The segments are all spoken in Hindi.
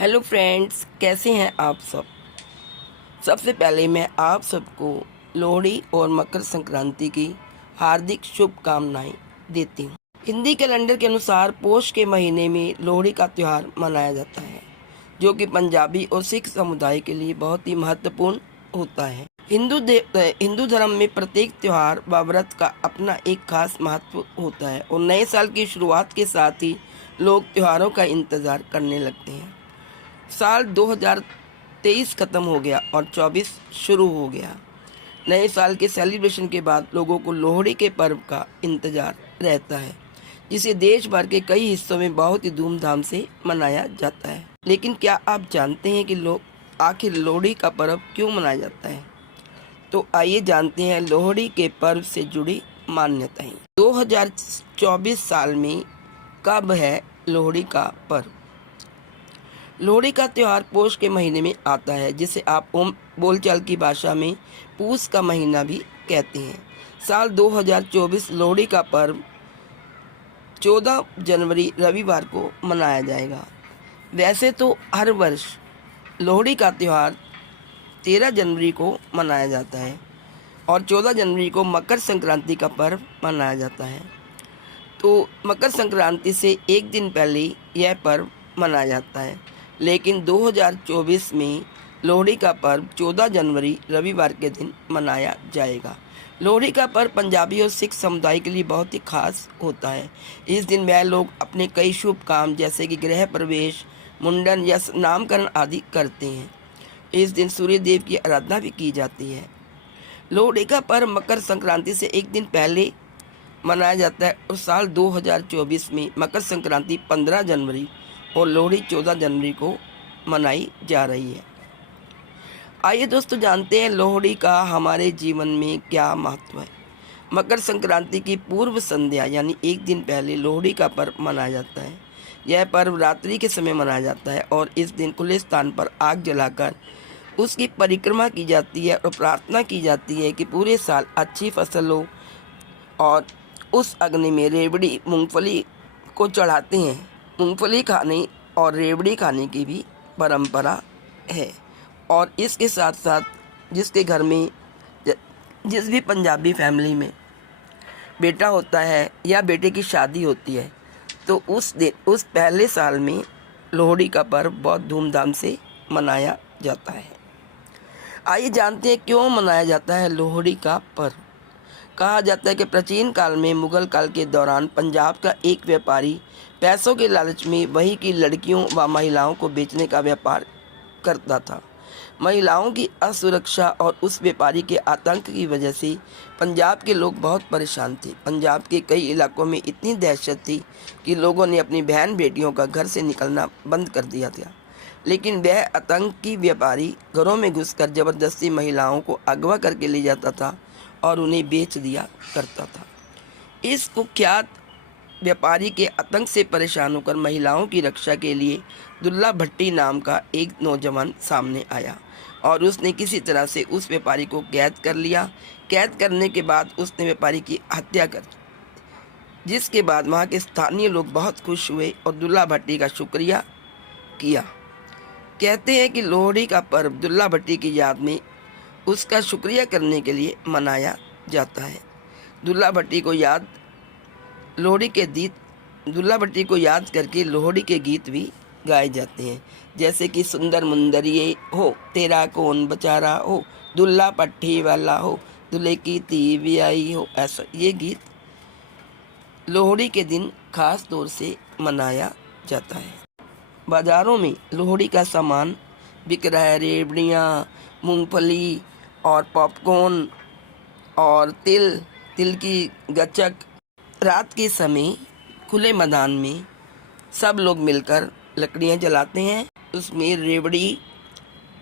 हेलो फ्रेंड्स, कैसे हैं आप सब। सबसे पहले मैं आप सबको लोहड़ी और मकर संक्रांति की हार्दिक शुभकामनाएं देती हूँ। हिंदी कैलेंडर के अनुसार पोष के महीने में लोहड़ी का त्यौहार मनाया जाता है, जो कि पंजाबी और सिख समुदाय के लिए बहुत ही महत्वपूर्ण होता है। हिंदू धर्म में प्रत्येक त्यौहार व व्रत का अपना एक खास महत्व होता है और नए साल की शुरुआत के साथ ही लोग त्योहारों का इंतज़ार करने लगते हैं। साल 2023 ख़त्म हो गया और 24 शुरू हो गया। नए साल के सेलिब्रेशन के बाद लोगों को लोहड़ी के पर्व का इंतज़ार रहता है, जिसे देश भर के कई हिस्सों में बहुत ही धूमधाम से मनाया जाता है। लेकिन क्या आप जानते हैं कि लोग आखिर लोहड़ी का पर्व क्यों मनाया जाता है? तो आइए जानते हैं लोहड़ी के पर्व से जुड़ी मान्यताएं। 2024 साल में कब है लोहड़ी का पर्व? लोहड़ी का त्यौहार पोष के महीने में आता है, जिसे आप बोलचाल की भाषा में पूस का महीना भी कहते हैं। साल 2024 लोहड़ी का पर्व 14 जनवरी रविवार को मनाया जाएगा। वैसे तो हर वर्ष लोहड़ी का त्यौहार 13 जनवरी को मनाया जाता है और 14 जनवरी को मकर संक्रांति का पर्व मनाया जाता है। तो मकर संक्रांति से एक दिन पहले यह पर्व मनाया जाता है, लेकिन 2024 में लोहड़ी का पर्व 14 जनवरी रविवार के दिन मनाया जाएगा। लोहड़ी का पर्व पंजाबी और सिख समुदाय के लिए बहुत ही खास होता है। इस दिन वह लोग अपने कई शुभ काम जैसे कि गृह प्रवेश, मुंडन या नामकरण आदि करते हैं। इस दिन सूर्य देव की आराधना भी की जाती है। लोहड़ी का पर्व मकर संक्रांति से एक दिन पहले मनाया जाता है और साल 2024 में मकर संक्रांति 15 जनवरी और लोहड़ी 14 जनवरी को मनाई जा रही है। आइए दोस्तों जानते हैं लोहड़ी का हमारे जीवन में क्या महत्व है। मकर संक्रांति की पूर्व संध्या यानी एक दिन पहले लोहड़ी का पर्व मनाया जाता है। यह पर्व रात्रि के समय मनाया जाता है और इस दिन खुले स्थान पर आग जलाकर उसकी परिक्रमा की जाती है और प्रार्थना की जाती है कि पूरे साल अच्छी फसल हो, और उस अग्नि में रेवड़ी मूंगफली को चढ़ाते हैं। मूंगफली खाने और रेवड़ी खाने की भी परंपरा है। और इसके साथ साथ जिसके घर में जिस भी पंजाबी फैमिली में बेटा होता है या बेटे की शादी होती है, तो उस पहले साल में लोहड़ी का पर्व बहुत धूमधाम से मनाया जाता है। आइए जानते हैं क्यों मनाया जाता है लोहड़ी का पर्व। कहा जाता है कि प्राचीन काल में मुगल काल के दौरान पंजाब का एक व्यापारी पैसों के लालच में वहीं की लड़कियों व महिलाओं को बेचने का व्यापार करता था। महिलाओं की असुरक्षा और उस व्यापारी के आतंक की वजह से पंजाब के लोग बहुत परेशान थे। पंजाब के कई इलाकों में इतनी दहशत थी कि लोगों ने अपनी बहन बेटियों का घर से निकलना बंद कर दिया था। लेकिन वह आतंकी व्यापारी घरों में घुसकर ज़बरदस्ती महिलाओं को अगवा करके ले जाता था और उन्हें बेच दिया करता था। इस कुख्यात व्यापारी के आतंक से परेशान होकर महिलाओं की रक्षा के लिए दुल्ला भट्टी नाम का एक नौजवान सामने आया और उसने किसी तरह से उस व्यापारी को कैद कर लिया। कैद करने के बाद उसने व्यापारी की हत्या कर दी, जिसके बाद वहाँ के स्थानीय लोग बहुत खुश हुए और दुल्ला भट्टी का शुक्रिया किया। कहते हैं कि लोहड़ी का पर्व दुल्ला भट्टी की याद में उसका शुक्रिया करने के लिए मनाया जाता है। दुल्ला भट्टी को याद करके लोहड़ी के गीत भी गाए जाते हैं, जैसे कि सुंदर मुंदरिए हो, तेरा कौन बेचारा हो, दुल्ला पट्टी वाला हो, दुल्हे की ती भी आई हो। ऐसा ये गीत लोहड़ी के दिन खास तौर से मनाया जाता है। बाज़ारों में लोहड़ी का सामान बिक रहा है। रेवड़ियाँ, मूंगफली और पॉपकॉर्न और तिल की गचक। रात के समय खुले मैदान में सब लोग मिलकर लकड़ियाँ जलाते हैं, उसमें रेवड़ी,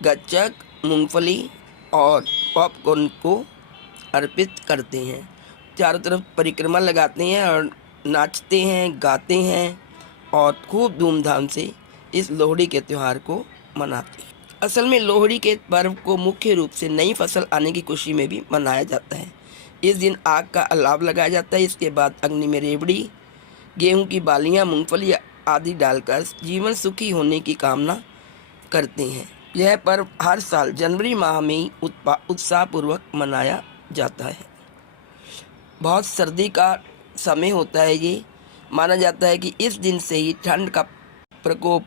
गचक, मूंगफली और पॉपकॉर्न को अर्पित करते हैं। चारों तरफ परिक्रमा लगाते हैं और नाचते हैं, गाते हैं और खूब धूमधाम से इस लोहड़ी के त्यौहार को मनाते हैं। असल में लोहड़ी के पर्व को मुख्य रूप से नई फसल आने की खुशी में भी मनाया जाता है। इस दिन आग का अलाव लगाया जाता है। इसके बाद अग्नि में रेवड़ी, गेहूं की बालियां, मूंगफली आदि डालकर जीवन सुखी होने की कामना करते हैं। यह पर्व हर साल जनवरी माह में ही उत्साहपूर्वक मनाया जाता है। बहुत सर्दी का समय होता है ये। माना जाता है कि इस दिन से ही ठंड का प्रकोप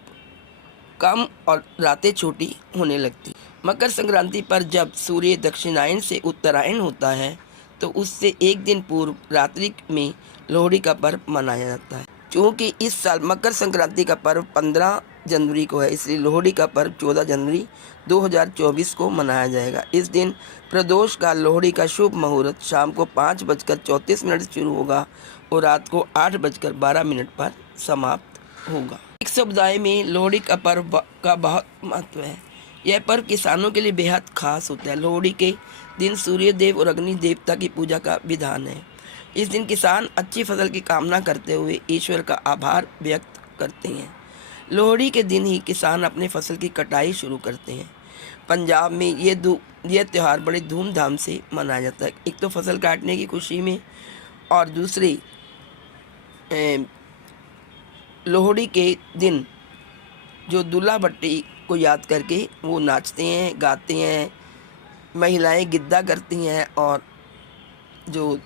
कम और रातें छोटी होने लगती। मकर संक्रांति पर जब सूर्य दक्षिणायन से उत्तरायण होता है तो उससे एक दिन पूर्व रात्रि में लोहड़ी का पर्व मनाया जाता है। क्योंकि इस साल मकर संक्रांति का पर्व 15 जनवरी को है, इसलिए लोहड़ी का पर्व 14 जनवरी 2024 को मनाया जाएगा। इस दिन प्रदोष का लोहड़ी का शुभ मुहूर्त शाम को 5:34 शुरू होगा और रात को 8:12 पर समाप्त होगा। सिख समुदाय में लोहड़ी का पर्व का बहुत महत्व है। यह पर्व किसानों के लिए बेहद खास होता है। लोहड़ी के दिन सूर्य देव और अग्नि देवता की पूजा का विधान है। इस दिन किसान अच्छी फसल की कामना करते हुए ईश्वर का आभार व्यक्त करते हैं। लोहड़ी के दिन ही किसान अपने फसल की कटाई शुरू करते हैं। पंजाब में ये त्यौहार बड़े धूमधाम से मनाया जाता है। एक तो फसल काटने की खुशी में और दूसरी लोहड़ी के दिन जो दूल्हा भट्टी को याद करके वो नाचते हैं, गाते हैं, महिलाएं गिद्दा करती हैं और जो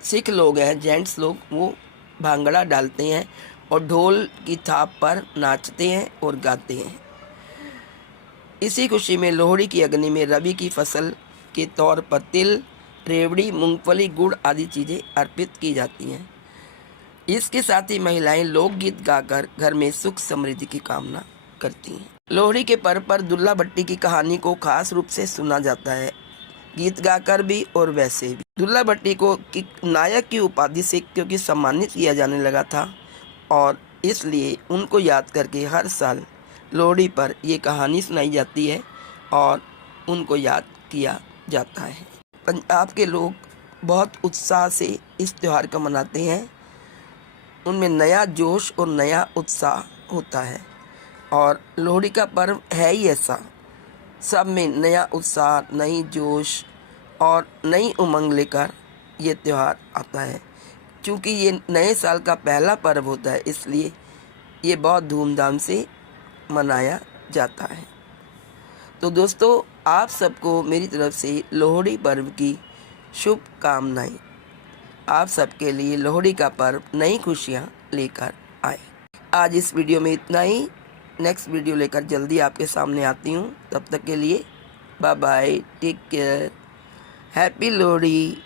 सिख लोग हैं, जेंट्स लोग, वो भांगड़ा डालते हैं और ढोल की थाप पर नाचते हैं और गाते हैं। इसी खुशी में लोहड़ी की अग्नि में रबी की फसल के तौर पर तिल, रेवड़ी, मूंगफली, गुड़ आदि चीज़ें अर्पित की जाती हैं। इसके साथ ही महिलाएं लोकगीत गाकर घर में सुख समृद्धि की कामना करती हैं। लोहड़ी के पर्व पर दुल्हा भट्टी की कहानी को खास रूप से सुना जाता है, गीत गाकर भी और वैसे भी। दुल्हा भट्टी को नायक की उपाधि से क्योंकि सम्मानित किया जाने लगा था और इसलिए उनको याद करके हर साल लोहड़ी पर ये कहानी सुनाई जाती है और उनको याद किया जाता है। पंजाब के लोग बहुत उत्साह से इस त्यौहार को मनाते हैं। उनमें नया जोश और नया उत्साह होता है और लोहड़ी का पर्व है ही ऐसा, सब में नया उत्साह, नई जोश और नई उमंग लेकर ये त्यौहार आता है। क्योंकि ये नए साल का पहला पर्व होता है, इसलिए ये बहुत धूमधाम से मनाया जाता है। तो दोस्तों, आप सबको मेरी तरफ से लोहड़ी पर्व की शुभकामनाएं। आप सबके लिए लोहड़ी का पर्व नई खुशियां लेकर आए। आज इस वीडियो में इतना ही। नेक्स्ट वीडियो लेकर जल्दी आपके सामने आती हूँ। तब तक के लिए bye bye, take care, happy Lohri.